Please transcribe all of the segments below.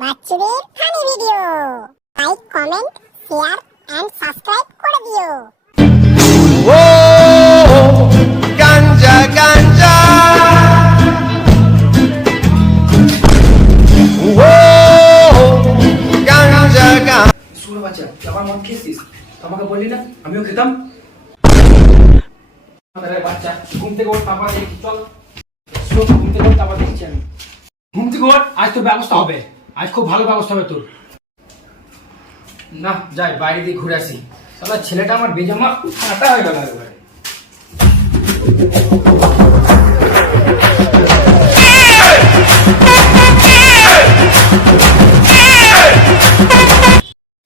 বাচ্চাদের funny video. Like, comment, share and subscribe করে দিও। ও গাঞ্জা গাঞ্জা ও গাঞ্জা গাঞ্জা। শুনো বাচ্চা, আবার মদ খেয়েছিস? আমাকে বললি না, আমিও খেতাম। বাচ্চা ঘুম থেকে ওঠ, তারপর দেখি। চল শোন, ঘুম থেকে ওঠ, তারপর দেখছি আমি। ঘুম থেকে ওঠ, আজ তোর ব্যবস্থা হবে। আজ খুব ভালো ব্যবস্থা হবে তোর। না যাই, বাইরে দিয়ে ঘুরে আসি। তাহলে ছেলেটা আমার বেজামা কাটা হয়ে গেল একবারে।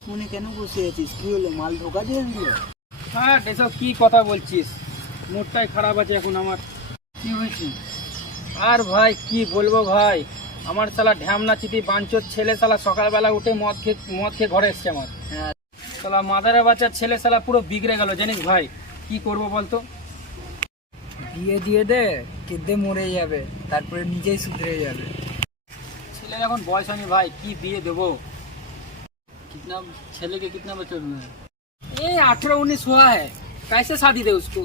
মনে কেন বসে আছিস? কি হলো, মাল ধোকা দিয়ে দিল? হ্যাঁ, এসব কি কথা বলছিস? মুডটাই খারাপ আছে এখন আমার। কি হয়েছে? আর ভাই কি বলবো ভাই, আমার শালা ঢ্যামনা চিতি বাঞ্চোর ছেলে শালা সকালবেলা উঠে মদ খেয়ে ঘরে এসছে আমার। হ্যাঁ, শালা মাদারে বাচ্চার ছেলে শালা পুরো বিগড়ে গেল জানিস ভাই। কি করব বলতো? বিয়ে দিয়ে দে, কেঁদে মরে যাবে, তারপরে নিজেই শুধরে যাবে। ছেলের এখন বয়স হয়নি ভাই, কি বিয়ে দেবো? ছেলে के कितना बच्चा है? ये 18-19 हुआ है, कैसे शादी दे उसको?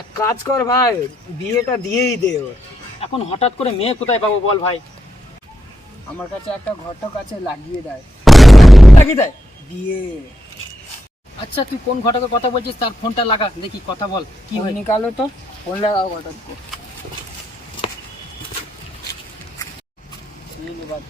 এক কাজ কর ভাই, বিয়েটা দিয়েই দে ওর। এখন হঠাৎ করে মেয়ে কোথায় পাবো বল ভাই? আমার কাছে একটা ঘটক আছে, লাগিয়ে দেয়। লাগি দেয় বিয়ে আচ্ছা, তুই কোন ঘটকের কথা বলছিস? তার ফোনটা লাগা দেখি, কথা বল কি ফোন হয়। নিকালো তো, ফোন লাগাও ঘটককে। এই লে বাত।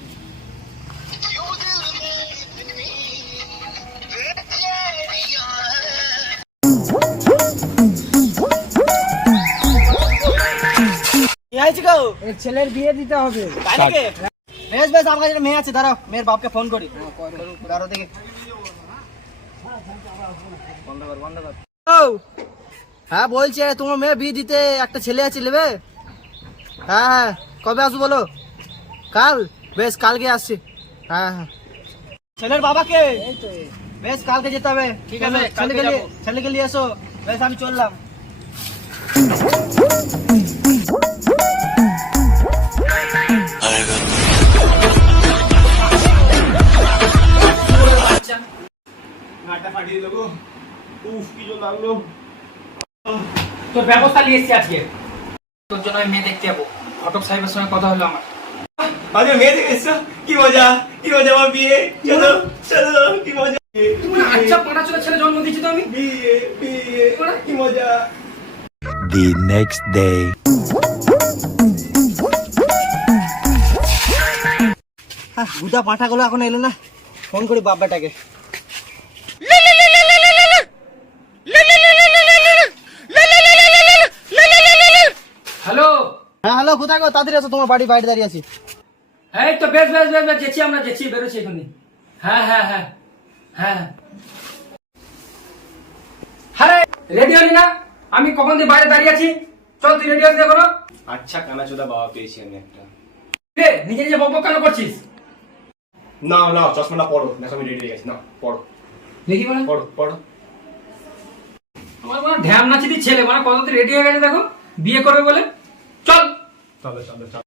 এর ছেলের বিয়ে দিতে হবে। বেশ আমার কাছে মেয়ে আছে, দাঁড়াও মেয়ের বাপকে ফোন করি। দাঁড়াও দেখি। হ্যাঁ বলছে তোমার মেয়ে বিয়ে দিতে একটা ছেলে আছে, নেবে? হ্যাঁ হ্যাঁ, কবে আসবো বলো? কাল? বেশ কালকে আসছি। হ্যাঁ হ্যাঁ, ছেলের বাবাকে বেশ কালকে যেতে হবে। ঠিক আছে, কালকে যাবো। ছেলেকে নিয়ে এসো। বেশ আমি চললাম। তোর ব্যবস্থা নিয়েছি আজকে। তোর জন্য আমি মেয়ে দেখতে যাবো। ঘটক সাহেবের সঙ্গে কথা হলো আমার। আজকে মেয়ে দেখে এসছো? কি মজা, কি মজা আমার বিয়ে। চলো চলো, কি মজা। আচ্ছা, পাঁটা চোখের ছেলে জন্ম দিচ্ছি তো আমি। বিয়ে বিয়ে, কি মজা। The next day. গুদা পাঁঠাগুলো এখন এলো না, ফোন করি বাবাটাকে। হ্যালো। হ্যাঁ হ্যালো, কোথায় গো? তাড়াতাড়ি আসো, তোমার বাড়ি বাইরে দাঁড়িয়ে আছি। এই তো বেশ বেশ বেশ বেশ, যেছি আমরা, যেছি, বেরোচ্ছি এখনই। হ্যাঁ হ্যাঁ হ্যাঁ হ্যাঁ। আরে রেডি হলি না? আমি কখন দিয়ে বাইরে দাঁড়িয়ে আছি। চল তুই রেডি হতে করো। আচ্ছা কানাচোদা বাবা পেয়েছি আমি একটা। রে নিজে নিজে বকবক কেন করছিস? না না, চশমাটা পড়ো। দেখো আমি রেডি হয়ে গেছি। না পড়ো দেখি বলে পড়ো পড়ো। আমার মনে ঢ্যাম নাচিতি ছেলে মানে কত রেডি হয়ে গেছে দেখো, বিয়ে করবে বলে। চল চলো চলো চলো।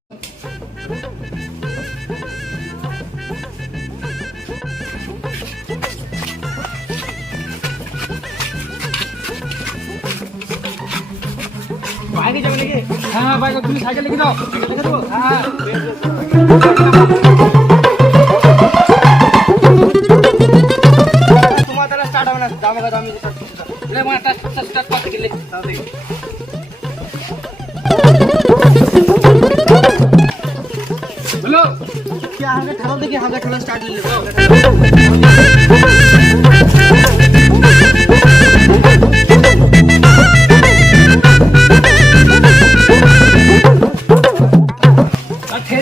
বাইরে যাবে নাকি? হ্যাঁ হ্যাঁ ভাই, তুমি সাইকেল লিখে দাও। লিখে দেবো? হ্যাঁ তোমার তাহলে স্টার্ট হবে না, দামে দামি লে মানে স্টার্ট করতে গেলে হ্যালো। কি আগে ঠালো দেখি, আগে ঠালো স্টার্ট নিলে।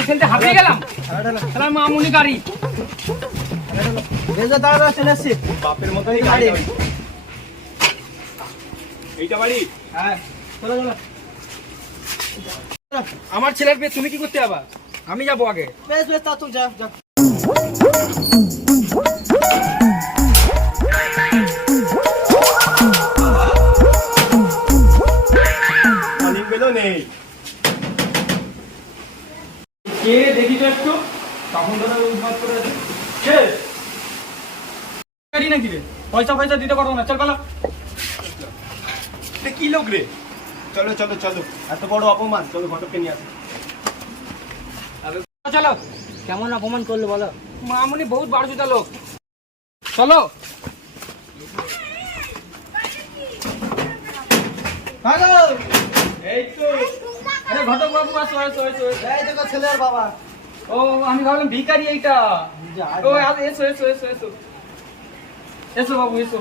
খেলতে হারিয়ে গেলাম। তাহলে মামুনি গাড়ি। বেশ দাঁড়া, চলে আসছি। বাপের মতো এই গাড়ি। এইটা বাড়ি। হ্যাঁ চলো চলো। আমার ছেলের বিয়ে তুমি কি করতে যাবা? আমি যাবো আগে। বেশ বেশ, তা তুই যা যা। অনেক বেলো নেই। কে দেখি তো একটু। তখন ধরে উন্মাদ করে কে গাড়ি নাকি রে পয়সা পয়সা দিতে পারবো না চল পালা কি লোক রে চলো চলো চলো এত বড় অপমান চলো ঘটককে নিয়ে আসো চলো কেমন অপমান করলো বলো? মামুনি বহুত বাড়জুতা লোক চলো এই তো আরে ঘটক বাবু আসো আসো আসো এই দেখো ছেলের বাবা। ও আমি ভাবলাম ভিখারি এইটা যা, ও এসো এসো এসো এসো এসো বাবু এসো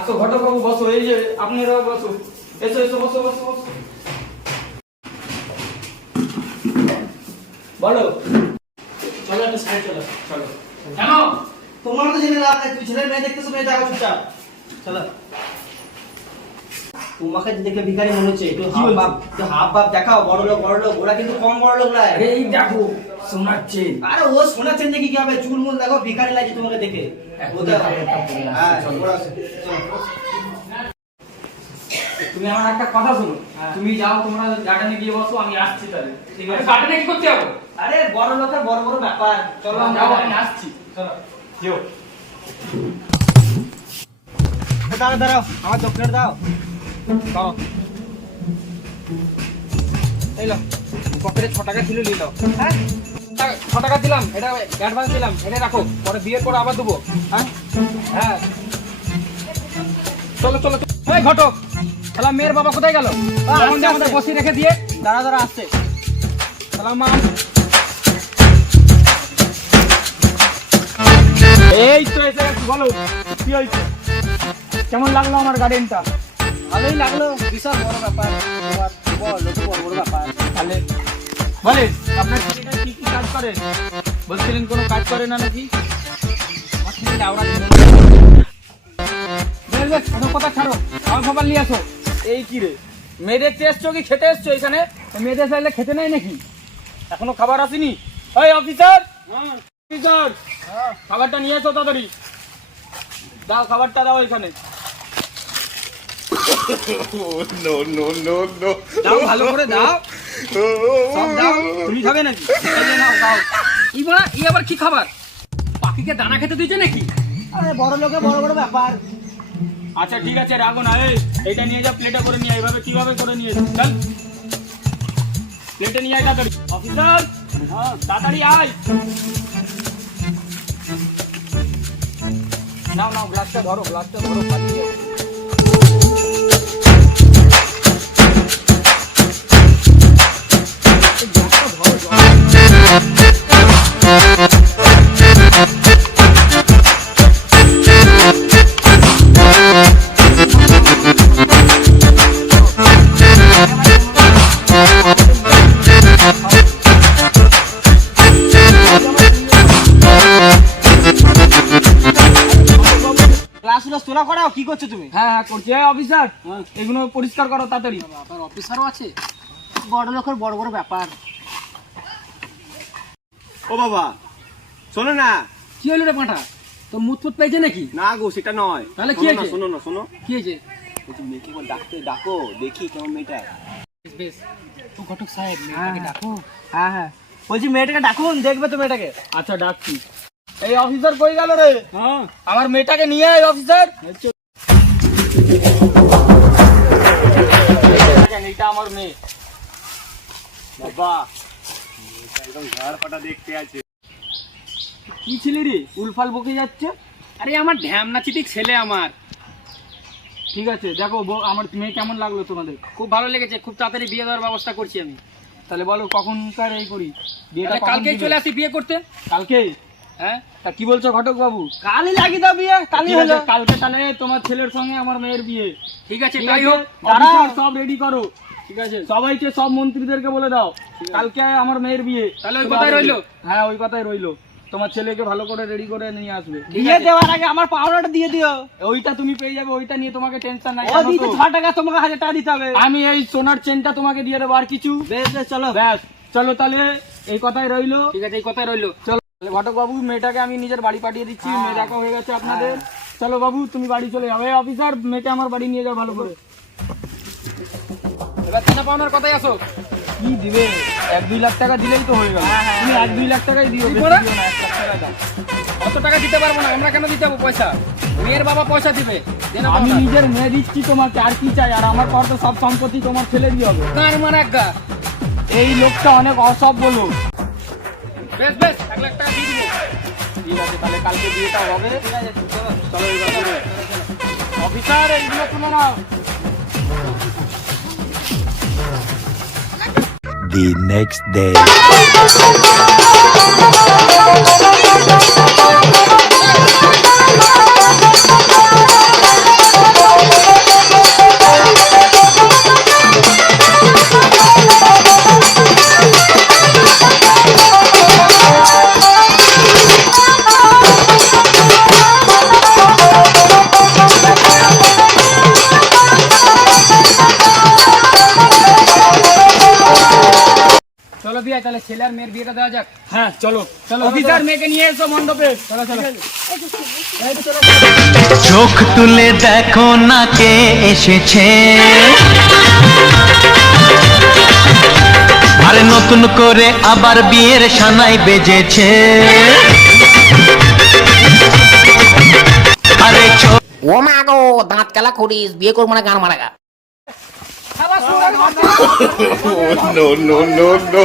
আসো ঘটক বাবু বসো এই যে আপনারা বসো এসো এসো বসো বসো বসো বলো চলো একটা সাইড চলো চলো কেন তোমার তো জেনে লাভ নাই, তুই ছেলের মেয়ে দেখতেছো, মেয়ে যাও চুপচাপ চলো। তোমাকে দেখে ভিখারি মনে হচ্ছে, একটু হাফ বাপ দেখাও, বড় লোক ওরা কিন্তু কম বড় লোক নয়। এই দেখো সোনার চেন আরে ও সোনা চেন দেখি কি হবে, চুল মুল দেখো, ভিখারি লাগছে তোমাকে দেখে। হ্যাঁ চলো। তুমি আমার একটা কথা শোনো তুমি যাও তোমরা গার্ডেনে গিয়ে বসো আমি আসছি তাহলে ঠিক আছে গার্ডেনে কি করতে যাবো আরে বড় লোকের বড় বড় ব্যাপার, চলো যাও আমি আসছি চলো যেও দাঁড়াও দাঁড়াও, আমার চকলেট দাও। দাও এই লো পকেটে 6 টাকা ছিল নিয়ে নাও হ্যাঁ 6 টাকা দিলাম এটা অ্যাডভান্স দিলাম এটা রাখো পরে বিয়ের পর আবার দেবো হ্যাঁ হ্যাঁ চলো চলো ওই ঘটক শালা মেয়ের বাবা কোথায় গেল আমাদের বসিয়ে রেখে দিয়ে দাঁড়া দাঁড়া আসছে। সালাম মা এই তো এসে গেছি, বলো কি হয়েছে কেমন লাগলো আমার গার্ডেনটা ভালোই লাগলো, বিশাল বড় ব্যাপার, বড় বড় ব্যাপার। তাহলে বলে আপনার ছেলেটা কি কি কাজ করে বলছিলেন কোনো কাজ করে না নাকি আমার ছেলেটা আওড়া কথা ছাড়ো আমার খাবার নিয়ে আসো এই কি রে মেয়ে দেখতে এসছো কি খেতে এসছো এখানে মেয়েদের চাইলে খেতে নেই নাকি এখনো খাবার আসেনি ওই অফিসার অফিসার খাবারটা নিয়ে এসো তাড়াতাড়ি দাও খাবারটা দাও এখানে নো নো নো নো দাও ভালো করে দাও সব দাও তুমি খাবে নাকি তাহলে নাও দাও ই আবার কি খাবার পাখিকে দানা খেতে দিয়েছে নাকি আরে বড় লোকের বড় বড় ব্যাপার। আচ্ছা ঠিক আছে রাখো না এইটা নিয়ে যা প্লেটে করে নিয়ে এইভাবে কিভাবে করে নিয়ে চল প্লেটে নিয়ে আয় তাড়াতাড়ি অফিসার হ্যাঁ তাড়াতাড়ি আয় নাও নাও গ্লাসটা ধরো পাঠিয়ে ক্লাসগুলো তোলা করাও, কি করছো তুমি? হ্যাঁ হ্যাঁ করছি অফিসার এগুলো পরিষ্কার করো তাড়াতাড়ি আবার অফিসারও আছে, বড় লোকের বড় বড় ব্যাপার। ও বাবা শোনো না কি হলো রে পাঁঠা তোর মুখ ফুট পেয়েছে নাকি না গো সেটা নয় তাহলে কি হয়েছে? শোনো না শোনো কি হয়েছে বলছি মেয়েকে একবার ডাকো দেখি কেমন মেয়েটা বেশ তো ঘটক সাহেব মেয়েটাকে ডাকো হ্যাঁ হ্যাঁ বলছি মেয়েটাকে ডাকুন, দেখবে তো মেয়েটাকে। আচ্ছা ডাকছি এই অফিসার কই গেল রে হ্যাঁ আমার মেয়েটাকে নিয়ে আয় অফিসার এটা আমার মেয়ে বাবা একদম ঝাড় ফাটা দেখতে আছে কি ছেলে রে উলফাল বকে যাচ্ছে আরে আমার ঢ্যামনা চিটিক ছেলে আমার ঠিক আছে দেখো আমার মেয়ে কেমন লাগলো তোমাদের খুব ভালো লেগেছে খুব তাড়াতাড়ি বিয়ে দেওয়ার ব্যবস্থা করছি আমি তাহলে বলো কখনকার এই করি বিয়েটা কালকেই চলে আসি বিয়ে করতে কালকে হ্যাঁ তা কি বলছো ঘটক বাবু কালই লাগি দাও বিয়ে, কালই ঠিক আছে, হলো। কালকে তাহলে তোমার ছেলের সঙ্গে আমার মেয়ের বিয়ে ঠিক আছে ঠিক তাই আছে, হোক দাঁড়াও। অফিসার সব রেডি করো ঠিক আছে সবাইকে সব মন্ত্রীদেরকে বলে দাও কালকে আমার মেয়ের বিয়ে তাহলে ওই কথাই রইলো হ্যাঁ ওই কথাই রইলো তোমার ছেলেকে ভালো করে রেডি করে নিয়ে আসবে বিয়ে দেওয়ার আগে আমার পাওনাটা দিয়ে দিও। ওইটা তুমি পেয়ে যাবে ওইটা নিয়ে তোমাকে টেনশন নাই ও দিতে 6 টাকা, তোমাকে 1000 টাকা দিতে হবে। আমি এই সোনার চেনটা তোমাকে দিয়ে দেবো আর কিছু বেশ বেশ চলো। ব্যাস চলো তাহলে এই কথাই রইলো ঠিক আছে এই কথাই রইলো চলো ঘটক বাবু মেয়েটাকে আমি নিজের বাড়ি পাঠিয়ে দিচ্ছি মেয়ে দেখা হয়ে গেছে আপনাদের চলো বাবু তুমি বাড়ি চলে যাবে অফিসার মেয়েকে আমার বাড়ি নিয়ে যাও ভালো করে এবার থানা পাওনার কথাই আসো কি দিবে 1-2 লাখ টাকা দিলেই তো হয়ে গেল। তুমি 1-2 লাখ টাকাই দিও, বেশি বলো? দিও না, 1 লাখ টাকা দাও। অত টাকা দিতে পারবো না, আমরা কেন দিতে যাবো পয়সা? মেয়ের বাবা পয়সা দিবে। দেন আমি বাবা। নিজের মেয়ে দিচ্ছি তোমাকে, আর কি চাই? আর আমার পর তো সব সম্পত্তি তোমার ছেলেরই হবে। কার মার আজ্ঞা। এই লোকটা অনেক অসভ্য লোক। বেশ বেশ 1 লাখ টাকা দিয়ে দিবো। ঠিক আছে, তাহলে কালকে বিয়েটা হবে। চলো এবার চলো। অফিসার, এইগুলো তুলে নাও। The next day. চলো বিয়ে, তাহলে ছেলে আর মেয়ের বিয়েটা দেওয়া যাক। হ্যাঁ চলো চলো, অফিসার, মেয়েকে নিয়ে এসো মণ্ডপে। চলো চলো। চোখ তুলে দেখো না কে এসেছে, আরে নতুন করে আবার বিয়ের সানাই বেজেছে। আরে ও মা গো, দাঁত কালা করিস, বিয়ে করবো না, গান মারা গা। no no no no